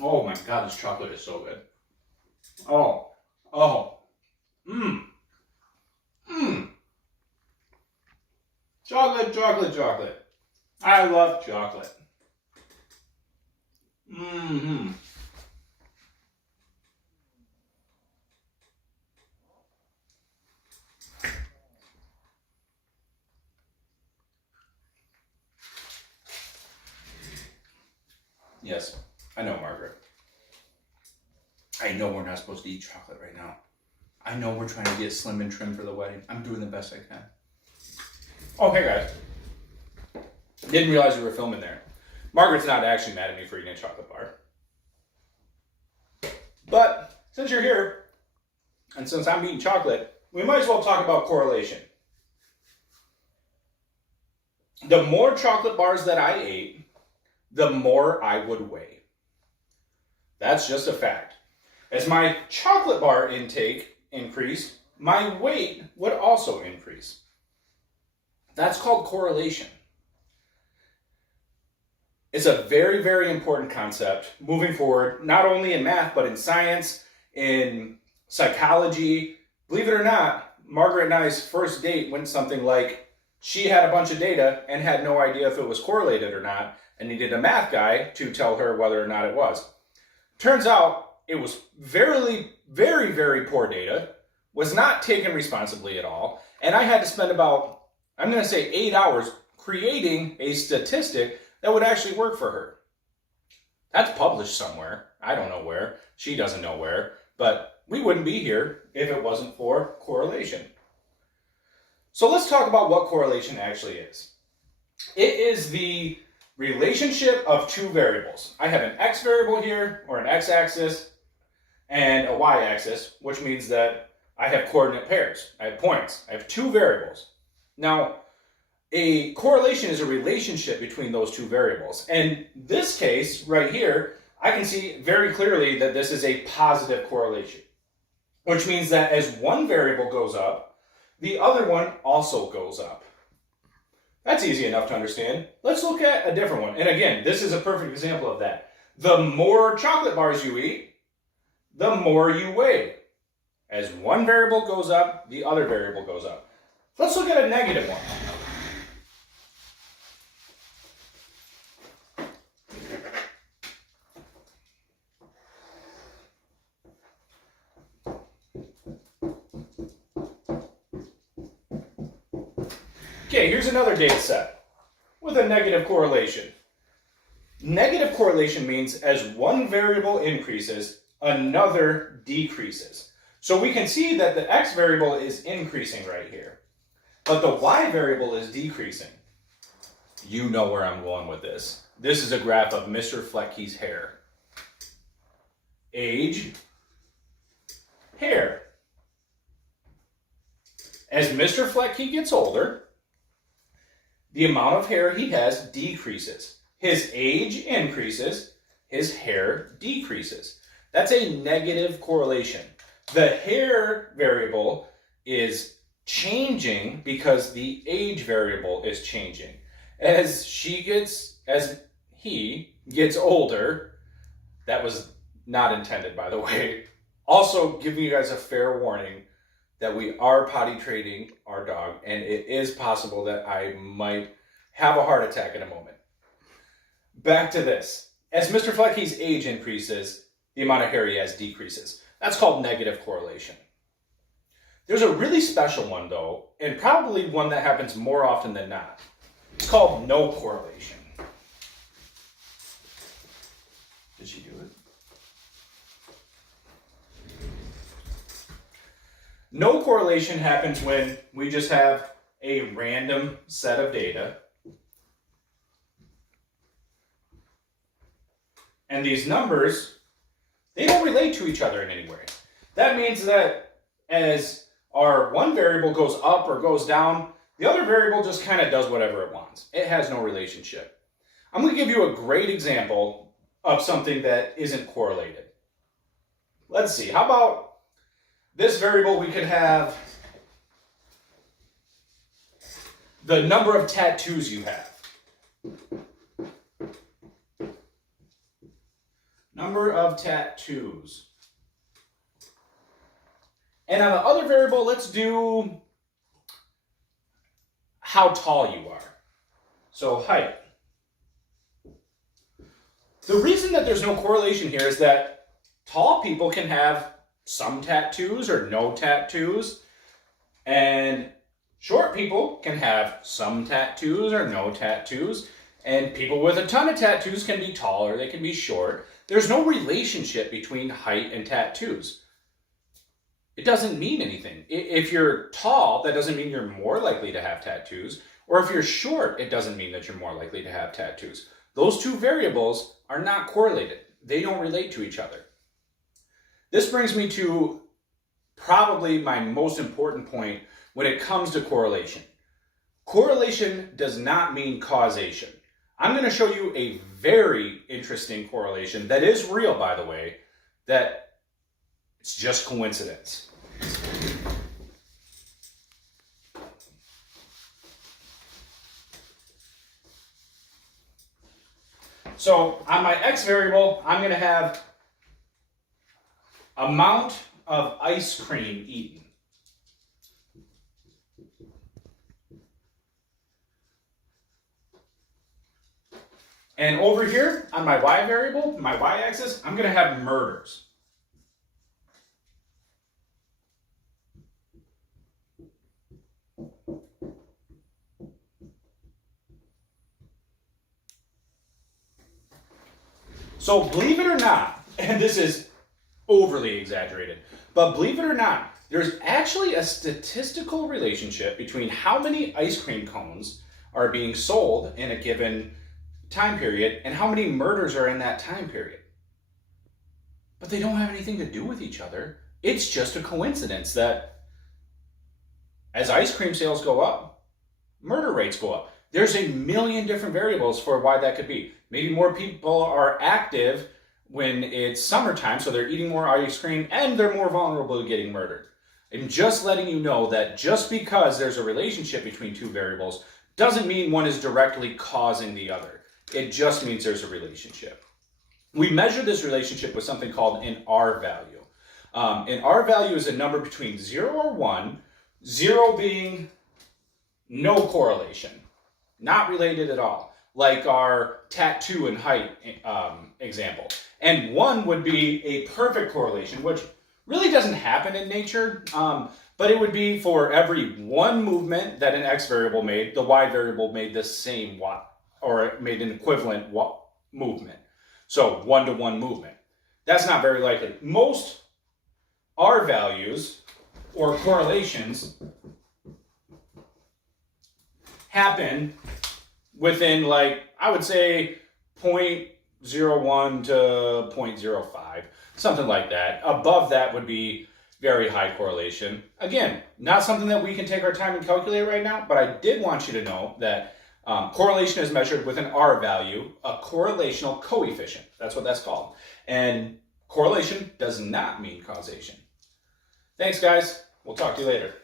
Oh my God, this chocolate is so good. Oh, oh, mmm, mmm. Chocolate, chocolate, chocolate. I love chocolate. Mm-hmm. Yes, I know, Margaret. I know we're not supposed to eat chocolate right now. I know we're trying to get slim and trim for the wedding. I'm doing the best I can. Oh, hey guys. Didn't realize we were filming there. Margaret's not actually mad at me for eating a chocolate bar. But since you're here, and since I'm eating chocolate, we might as well talk about correlation. The more chocolate bars that I ate, the more I would weigh. That's just a fact. As my chocolate bar intake increased, my weight would also increase. That's called correlation. It's a very, very important concept moving forward, not only in math, but in science, in psychology. Believe it or not, Margaret and I's first date went something like she had a bunch of data and had no idea if it was correlated or not, and needed a math guy to tell her whether or not it was. Turns out it was very, very, very poor data, was not taken responsibly at all, and I had to spend about, I'm going to say 8 hours creating a statistic that would actually work for her. That's published somewhere. I don't know where. She doesn't know where. But we wouldn't be here if it wasn't for correlation. So let's talk about what correlation actually is. It is the relationship of two variables. I have an x variable here, or an x-axis, and a y-axis, which means that I have coordinate pairs. I have points. I have two variables. Now, a correlation is a relationship between those two variables. And this case right here, I can see very clearly that this is a positive correlation, which means that as one variable goes up, the other one also goes up. That's easy enough to understand. Let's look at a different one. And again, this is a perfect example of that. The more chocolate bars you eat, the more you weigh. As one variable goes up, the other variable goes up. Let's look at a negative one. Okay, here's another data set with a negative correlation. Negative correlation means as one variable increases, another decreases. So we can see that the x variable is increasing right here, but the y variable is decreasing. You know where I'm going with this. This is a graph of Mr. Fleckke's hair. Age, hair. As Mr. Fleckke gets older, the amount of hair he has decreases. His age increases, his hair decreases. That's a negative correlation. The hair variable is changing because the age variable is changing. As he gets older, that was not intended, by the way. Also, giving you guys a fair warning that we are potty training our dog, and it is possible that I might have a heart attack in a moment. Back to this. As Mr. Fleckke's age increases, the amount of hair he has decreases. That's called negative correlation. There's a really special one, though, and probably one that happens more often than not. It's called no correlation. Did she do it? No correlation happens when we just have a random set of data, and these numbers, they don't relate to each other in any way. That means that as our one variable goes up or goes down, the other variable just kind of does whatever it wants. It has no relationship. I'm going to give you a great example of something that isn't correlated. Let's see, how about this variable? We could have the number of tattoos you have. Number of tattoos. And on the other variable, let's do how tall you are. So height. The reason that there's no correlation here is that tall people can have some tattoos or no tattoos, and short people can have some tattoos or no tattoos, and people with a ton of tattoos can be tall or they can be short. There's no relationship between height and tattoos. It doesn't mean anything. If you're tall, that doesn't mean you're more likely to have tattoos, or if you're short, it doesn't mean that you're more likely to have tattoos. Those two variables are not correlated. They don't relate to each other. This brings me to probably my most important point when it comes to correlation. Correlation does not mean causation. I'm going to show you a very interesting correlation that is real, by the way, that it's just coincidence. So on my x variable, I'm going to have amount of ice cream eaten. And over here on my y variable, my y-axis, I'm going to have murders. So believe it or not, and this is overly exaggerated, but believe it or not, there's actually a statistical relationship between how many ice cream cones are being sold in a given time period and how many murders are in that time period. But they don't have anything to do with each other. It's just a coincidence that as ice cream sales go up, murder rates go up. There's a million different variables for why that could be. Maybe more people are active when it's summertime, so they're eating more ice cream and they're more vulnerable to getting murdered. I'm just letting you know that just because there's a relationship between two variables doesn't mean one is directly causing the other. It just means there's a relationship. We measure this relationship with something called an R value. An R value is a number between 0 or 1, 0 being no correlation, not related at all, like our tattoo and height example. And 1 would be a perfect correlation, which really doesn't happen in nature, but it would be for every one movement that an x variable made, the y variable made the same y, or it made an equivalent movement. So 1-to-1 movement. That's not very likely. Most R values or correlations happen within, like, I would say 0.01 to 0.05, something like that. Above that would be very high correlation. Again, not something that we can take our time and calculate right now, but I did want you to know that correlation is measured with an R value, a correlational coefficient. That's what that's called. And correlation does not mean causation. Thanks, guys. We'll talk to you later.